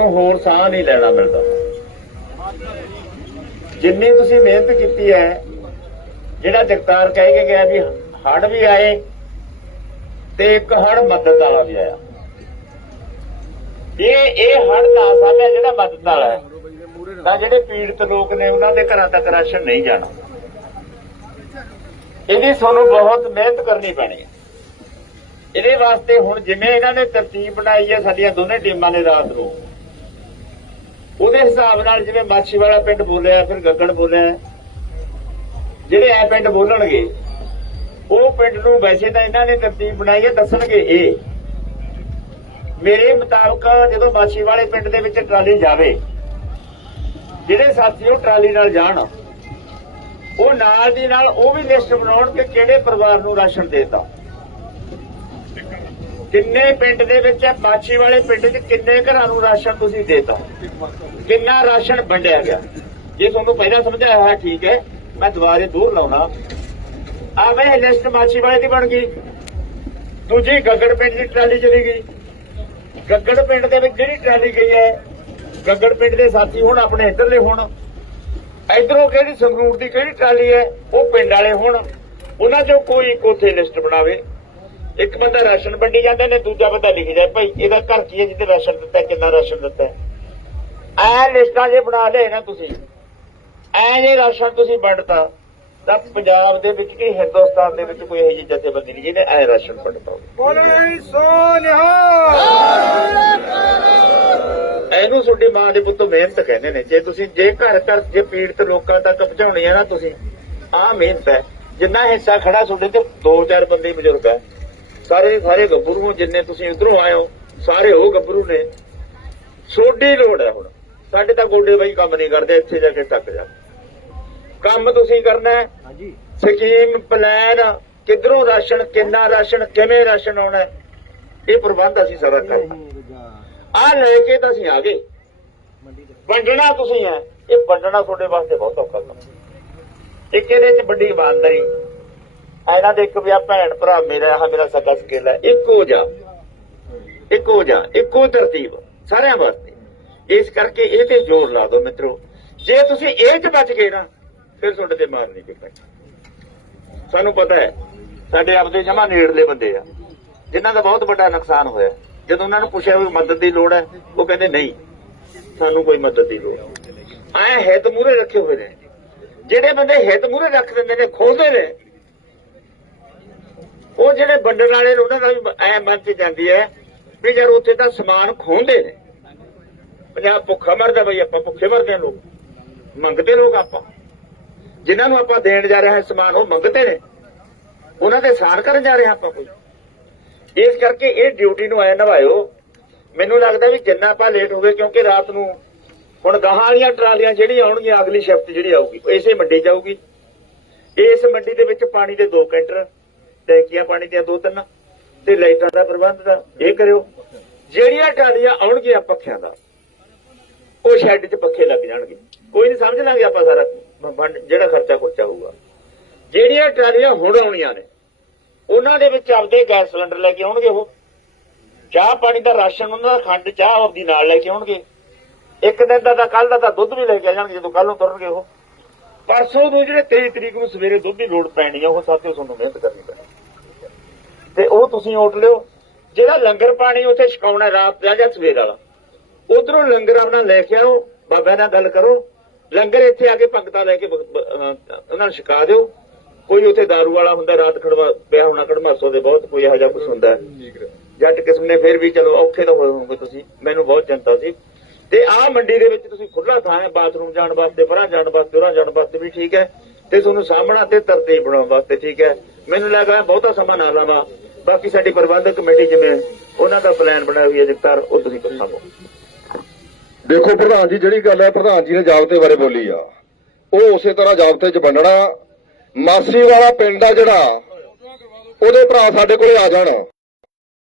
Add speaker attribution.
Speaker 1: ਹੋਰ ਸਾਹ ਨਹੀਂ ਲੈਣਾ ਮਿਲਦਾ? ਜਿੰਨੀ ਤੁਸੀਂ ਮਿਹਨਤ ਕੀਤੀ ਹੈ, ਜਿਹੜਾ ਜਗਤਾਰ ਕਹਿ ਕੇ ਗਿਆ ਵੀ ਹੜ ਵੀ ਆਏ ਤੇ ਇੱਕ ਹੜ ਮਦਦ ਵਾਲਾ ਵੀ ਆਇਆ। ਇਹ ਇਹ ਹੜ ਦਾ ਅਸਲ ਹੈ ਜਿਹੜਾ ਮਦਦ ਵਾਲਾ ਹੈ, ਤਾਂ ਜਿਹੜੇ ਪੀੜਤ ਲੋਕ ਨੇ ਉਹਨਾਂ ਦੇ ਘਰਾਂ ਤੱਕ ਰਾਸ਼ਨ ਨਹੀਂ ਜਾਣਾ। ਇਹਦੀ ਤੁਹਾਨੂੰ ਬਹੁਤ ਮਿਹਨਤ ਕਰਨੀ ਪੈਣੀ ਹੈ। ਇਹਦੇ ਵਾਸਤੇ ਹੁਣ ਜਿਵੇਂ ਇਹਨਾਂ ਨੇ ਤਰਤੀਬ ਬਣਾਈ ਹੈ, ਸਾਡੀਆਂ ਦੋਨੇ ਟੀਮਾਂ ਨੇ ਰਾਤ ਨੂੰ। ਉਹਦੇ ਹਿਸਾਬ ਨਾਲ ਜਿਵੇਂ ਮਾਛੀ ਵਾਲਾ ਪਿੰਡ ਬੋਲਿਆ, ਫਿਰ ਗੱਗਣ ਬੋਲਿਆ, ਜਿਹੜੇ ਐ ਪਿੰਡ ਬੋਲਣਗੇ, ਉਹ ਪਿੰਡ ਨੂੰ ਵੈਸੇ ਤਾਂ ਇਹਨਾਂ ਨੇ ਤਰਤੀਬ ਬਣਾਈ ਹੈ, ਦੱਸਣਗੇ ਇਹ। ਮੇਰੇ ਮੁਤਾਬਕ ਜਦੋਂ ਮਾਛੀ ਵਾਲੇ ਪਿੰਡ ਦੇ ਵਿੱਚ ਟਰਾਲੀ ਜਾਵੇ, ਜਿਹੜੇ ਸਾਥੀ ਉਹ ਟਰਾਲੀ ਨਾਲ ਜਾਣ, ਉਹ ਨਾਲ ਦੀ ਨਾਲ ਉਹ ਵੀ ਲਿਸਟ ਬਣਾਉਣ ਕਿ ਕਿਹੜੇ ਪਰਿਵਾਰ ਨੂੰ ਰਾਸ਼ਨ ਦੇਤਾ। ਕਿੰਨੇ ਪਿੰਡ ਦੇ ਵਿੱਚ ਹੈ? ਮਾਛੀ ਵਾਲੇ ਪਿੰਡ 'ਚ ਕਿੰਨੇ ਘਰਾਂ ਨੂੰ ਰਾਸ਼ਨ ਤੁਸੀਂ ਦੇਤਾ? ਕਿੰਨਾ ਰਾਸ਼ਨ ਵੰਡਿਆ ਗਿਆ? ਜੇ ਤੁਹਾਨੂੰ ਪਹਿਲਾਂ ਸਮਝਾਇਆ ਹੋਇਆ, ਠੀਕ ਹੈ, ਮੈਂ ਦੁਬਾਰੇ ਦੂਰ ਲਾਉਣਾ। ਆਵੇ ਲਿਸਟ ਮਾਛੀ ਵਾਲੇ ਦੀ ਬਣ ਗਈ। ਦੂਜੀ ਗੱਗੜ ਪਿੰਡ ਦੀ ਟਰਾਲੀ ਚਲੀ ਗਈ। ਗੱਗੜ ਪਿੰਡ ਦੇ ਵਿੱਚ ਜਿਹੜੀ ਟਰਾਲੀ ਗਈ ਹੈ, ਗੱਗੜ ਪਿੰਡ ਦੇ ਸਾਥੀ ਹੁਣ ਆਪਣੇ ਇੱਧਰਲੇ ਹੁਣ। ਇਧਰੋਂ ਕਿਹੜੀ ਸੰਗਰੂਰ ਦੀ ਕਿਹੜੀ ਟਰਾਲੀ ਹੈ, ਉਹ ਪਿੰਡ ਵਾਲੇ ਹੁਣ। ਉਹਨਾਂ ਚੋਂ ਕੋਈ ਇੱਕ ਉੱਥੇ ਲਿਸਟ ਬਣਾਵੇ। ਇੱਕ ਬੰਦਾ ਰਾਸ਼ਨ ਵੰਡੀ ਜਾਂਦੇ ਨੇ ਦੂਜਾ ਬੰਦਾ ਲਿਖ ਜਾਏ ਭਾਈ ਇਹਦਾ ਘਰ ਕੀ ਹੈ ਜਿਹਦੇ ਰਾਸ਼ਨ ਦਿੱਤਾ ਕਿੰਨਾ ਰਾਸ਼ਨ ਦਿੱਤਾ ਐ ਲਿਸਟਾਂ ਜੇ ਬਣਾ ਲਏ ਨਾ ਤੁਸੀਂ ਐ ਜੇ ਰਾਸ਼ਨ ਤੁਸੀਂ ਵੰਡਤਾ ਤਾਂ ਪੰਜਾਬ ਦੇ ਵਿੱਚ ਕੀ ਹਿੰਦੁਸਤਾਨ ਦੇ ਵਿੱਚ ਕੋਈ ਇਹੋ ਜਿਹੀ ਜਥੇਬੰਦੀ ਨਹੀਂ ਜਿਹਨੇ ਐ ਰਾਸ਼ਨ ਵੰਡਤਾ
Speaker 2: ਬੋਲੇ ਸੋਨਿਹਾ
Speaker 1: ਇਹਨੂੰ ਤੁਹਾਡੀ ਮਾਂ ਦੇ ਪੁੱਤ ਮਿਹਨਤ ਕਹਿੰਦੇ ਨੇ। ਜੇ ਤੁਸੀਂ ਜੇ ਘਰ ਘਰ ਜੇ ਪੀੜਤ ਲੋਕਾਂ ਤੱਕ ਪਹੁੰਚਾਉਣੀ ਹੈ ਨਾ ਤੁਸੀਂ ਆਹ ਮਿਹਨਤ ਹੈ। ਜਿੰਨਾ ਹਿੱਸਾ ਖੜਾ ਤੁਹਾਡੇ ਤੇ ਦੋ ਚਾਰ ਬੰਦੇ ਬਜ਼ੁਰਗ ਹੈ। ਸਾਰੇ ਸਾਰੇ ਗੱਭਰੂ ਹੋ ਜਿੰਨੇ ਤੁਸੀਂ ਉਧਰੋਂ ਆਏ ਹੋ ਸਾਰੇ ਉਹ ਗੱਭਰੂ ਨੇ। ਸੋਡੀ ਲੋੜ ਹੈ ਹੁਣ। ਸਾਡੇ ਤਾਂ ਗੋਡੇ ਬਾਈ ਕੰਮ ਨਹੀਂ ਕਰਦੇ ਇੱਥੇ ਜਾ ਕੇ ਟੱਕ ਜਾ। ਕੰਮ ਤੁਸੀਂ ਕਰਨਾ ਹੈ।
Speaker 2: ਹਾਂਜੀ।
Speaker 1: ਸਕੀਮ ਪਲਾਨ ਕਿੱਧਰੋਂ ਰਾਸ਼ਨ ਕਿੰਨਾ ਰਾਸ਼ਨ ਕਿਵੇਂ ਰਾਸ਼ਨ ਆਉਣਾ ਹੈ, ਇਹ ਪ੍ਰਬੰਧ ਅਸੀਂ ਸਾਰਾ ਕਰਨਾ। ਆ ਲੈ ਕੇ ਤਾਂ ਅਸੀਂ ਆ ਗਏ। ਵੰਡਣਾ ਤੁਸੀਂ ਹੈ। ਇਹ ਵੰਡਣਾ ਤੁਹਾਡੇ ਵਾਸਤੇ ਬਹੁਤ ਔਖਾ ਕੰਮ ਇੱਕ ਇਹਦੇ ਚ ਵੱਡੀ ਇਮਾਨਦਾਰੀ। ਇਹਨਾਂ ਦੇ ਇੱਕ ਵੀ ਭੈਣ ਭਰਾ ਮੇਰਾ ਆ ਮੇਰਾ ਸਗਾ ਸਕੇਲਾ ਇੱਕੋ ਜਾ ਇੱਕੋ ਜਾ ਇੱਕੋ ਤਰਤੀਬ। ਸਾਰਿਆਂ ਵਾਸਤੇ। ਇਸ ਕਰਕੇ ਇਹ ਤੇ ਜ਼ੋਰ ਲਾ ਦਿਓ ਮਿੱਤਰੋ। ਜੇ ਤੁਸੀਂ ਇਹ ਚ ਬਚ ਗਏ ਨਾ, ਫਿਰ ਤੁਹਾਡੇ ਤੇ ਮਾਰ ਨਹੀਂ ਪਿੱਛੇ ਸਾਨੂੰ ਪਤਾ ਹੈ, ਸਾਡੇ ਆਪਦੇ ਜਮਾ ਨੇੜਲੇ ਬੰਦੇ ਆ, ਜਿਨ੍ਹਾਂ ਦਾ ਬਹੁਤ ਵੱਡਾ ਨੁਕਸਾਨ ਹੋਇਆ। ਜਦੋਂ ਉਹਨਾਂ ਨੂੰ ਪੁੱਛਿਆ ਵੀ ਮਦਦ ਦੀ ਲੋੜ ਹੈ, ਉਹ ਕਹਿੰਦੇ, ਨਹੀਂ, ਸਾਨੂੰ ਕੋਈ ਮਦਦ ਦੀ ਲੋੜ ਆਏ ਹਿੱਤ ਮੂਰੇ ਰੱਖੇ ਹੋਏ ਨੇ। ਜਿਹੜੇ ਬੰਦੇ ਹਿੱਤ ਮੂਰੇ ਰੱਖ ਦਿੰਦੇ ਨੇ, ਖੋਲਦੇ ਨੇ ਉਹ ਜਿਹੜੇ ਵੰਡਣ ਵਾਲੇ ਨੇ, ਉਹਨਾਂ ਦਾ ਵੀ ਐ ਮਨ ਚ ਜਾਂਦੀ ਹੈ ਵੀ ਯਾਰ ਉੱਥੇ ਤਾਂ ਸਮਾਨ ਖੋਹਦੇ ਨੇ। ਪੰਜਾਬ ਭੁੱਖਾ ਮਰਦਾ ਬਈ, ਆਪਾਂ ਭੁੱਖੇ ਮਰਦੇ ਹਾਂ ਲੋਕ। ਮੰਗਦੇ ਲੋਕ ਆਪਾਂ। ਜਿਨ੍ਹਾਂ ਨੂੰ ਆਪਾਂ ਦੇਣ ਜਾ ਰਹੇ ਹਾਂ ਸਮਾਨ, ਉਹ ਮੰਗਦੇ ਨੇ। ਉਹਨਾਂ ਦੇ ਸਾਰ ਕਰਨ ਜਾ ਰਹੇ ਹਾਂ ਆਪਾਂ ਕੋਈ। ਇਸ ਕਰਕੇ ਇਹ ਡਿਊਟੀ ਨੂੰ ਐ ਨਿਭਾਇਓ। ਮੈਨੂੰ ਲੱਗਦਾ ਵੀ ਜਿੰਨਾ ਆਪਾਂ ਲੇਟ ਹੋ ਗਏ, ਕਿਉਂਕਿ ਰਾਤ ਨੂੰ ਹੁਣ ਗਾਹਾਂ ਵਾਲੀਆਂ ਟਰਾਲੀਆਂ ਜਿਹੜੀਆਂ ਆਉਣਗੀਆਂ, ਅਗਲੀ ਸ਼ਿਫਟ ਜਿਹੜੀ ਆਊਗੀ, ਉਹ ਇਸੇ ਮੰਡੀ ਜਾਊਗੀ ਇਸ ਮੰਡੀ ਦੇ ਵਿੱਚ ਪਾਣੀ ਦੇ ਦੋ ਕੈਂਟਰ। ਟੈਂਕੀਆਂ ਪਾਣੀ ਦੀਆਂ ਦੋ ਤਿੰਨ ਤੇ ਲਾਈਟਾਂ ਦਾ ਪ੍ਰਬੰਧ ਦਾ ਇਹ ਕਰਿਓ। ਜਿਹੜੀਆਂ ਟਰਾਲੀਆਂ ਆਉਣਗੀਆਂ ਪੱਖਿਆਂ ਦਾ, ਉਹ ਸ਼ੈੱਡ 'ਚ ਪੱਖੇ ਲੱਗ ਜਾਣਗੇ। ਕੋਈ ਨਹੀਂ ਸਮਝ ਲਾਂਗੇ ਆਪਾਂ ਸਾਰਾ ਜਿਹੜਾ ਖਰਚਾ ਖੁਰਚਾ ਹੋਊਗਾ। ਜਿਹੜੀਆਂ ਟਰਾਲੀਆਂ ਹੁਣ ਆਉਣੀਆਂ ਨੇ, ਉਹਨਾਂ ਦੇ ਵਿੱਚ ਆਪਦੇ ਗੈਸ ਸਿਲੰਡਰ ਲੈ ਕੇ ਆਉਣਗੇ ਉਹ। ਚਾਹ ਪਾਣੀ ਦਾ ਰਾਸ਼ਨ ਉਹਨਾਂ ਦਾ ਖੰਡ, ਚਾਹ ਆਪਦੀ ਨਾਲ ਲੈ ਕੇ ਆਉਣਗੇ। ਇੱਕ ਦਿਨ ਦਾ ਤਾਂ ਕੱਲ ਦਾ ਤਾਂ ਦੁੱਧ ਵੀ ਲੈ ਕੇ ਆ ਜਾਣਗੇ, ਜਦੋਂ ਕੱਲ ਨੂੰ ਤੁਰਨਗੇ ਉਹ। ਪਰਸੋਂ ਨੂੰ ਜਿਹੜੇ 23 ਤਰੀਕ ਨੂੰ ਸਵੇਰੇ ਦੁੱਧ ਦੀ ਲੋੜ ਪੈਣੀ ਆ, ਉਹ ਸਾਥੀਓ ਤੁਹਾਨੂੰ ਮਿਹਨਤ ਕਰਨੀ ਪੈਣੀ। ਤੇ ਉਹ ਤੁਸੀਂ ਓਟ ਲਿਓ। ਜਿਹੜਾ ਲੰਗਰ ਪਾਣੀ ਉੱਥੇ ਛਕਾਉਣਾ ਰਾਤ ਦਾ ਜਾਂ ਸਵੇਰ ਵਾਲਾ। ਉਧਰੋਂ ਲੰਗਰ ਆਪਣਾ ਲੈ ਕੇ ਆਓ, ਬਾਬਾ ਨਾਲ ਗੱਲ ਕਰੋ। ਲੰਗਰ ਇੱਥੇ ਆ ਕੇ ਪੰਗਤਾਂ ਲੈ ਕੇ ਉਹਨਾਂ ਨੂੰ ਛਕਾ ਦਿਓ। ਕੋਈ ਉੱਥੇ दारू ਵਾਲਾ ਹੁੰਦਾ, ਰਾਤ ਖੜਵਾ ਪਿਆ ਹੋਣਾ ਕੜਮਾਸੋ ਦੇ ਬਹੁਤ ਕੋਈ ਇਹੋ ਜਿਹਾ ਕੁਝ ਹੁੰਦਾ ਜੱਟ ਕਿਸਮ ਨੇ ਫਿਰ ਵੀ ਚਲੋ ਔਖੇ ਤਾਂ ਹੋਏ ਹੋਗੇ ਤੁਸੀਂ, ਮੈਨੂੰ ਬਹੁਤ ਚਿੰਤਾ ਸੀ। ਤੇ ਆਹ ਮੰਡੀ ਦੇ ਵਿੱਚ ਤੁਸੀਂ ਖੁੱਲਾ ਥਾਂ ਹੈ, ਬਾਥਰੂਮ ਜਾਣ ਵਾਸਤੇ, ਪਰਾਂ ਜਾਣ ਵਾਸਤੇ, ਉਰਾਂ ਜਾਣ ਵਾਸਤੇ ਵੀ ਠੀਕ ਹੈ। ਤੇ ਤੁਹਾਨੂੰ ਸਾਹਮਣਾ ਤੇ ਤਰਤੀਬ ਬਣਾਉਣ ਵਾਸਤੇ ਠੀਕ ਹੈ। ਮੈਨੂੰ ਲੱਗਾ ਬਹੁਤਾ ਸਮਾਂ ਨਾ ਲਾਵਾ। ਬਾਕੀ ਸਾਡੀ ਪ੍ਰਬੰਧਕ ਕਮੇਟੀ ਜਿਵੇਂ ਉਹਨਾਂ ਦਾ ਪਲਾਨ ਬਣਾਇਆ ਹੋਈ ਹੈ ਜਗਤਾਰ ਉਹ ਤੁਸੀਂ ਕਰ ਸਕੋ
Speaker 3: ਦੇਖੋ ਪ੍ਰਧਾਨ ਜੀ, ਜਿਹੜੀ ਗੱਲ ਹੈ, ਪ੍ਰਧਾਨ ਜੀ ਨੇ ਜਾਬਤੇ ਬਾਰੇ ਬੋਲੀ ਆ। ਉਹ ਉਸੇ ਤਰ੍ਹਾਂ ਜਾਬਤੇ 'ਚ ਵੰਡਣਾ। ਮਾਸੀ ਵਾਲਾ ਪਿੰਡ ਆ ਜਿਹੜਾ, ਉਹਦੇ ਭਰਾ ਸਾਡੇ ਕੋਲੇ ਆ ਜਾਣ।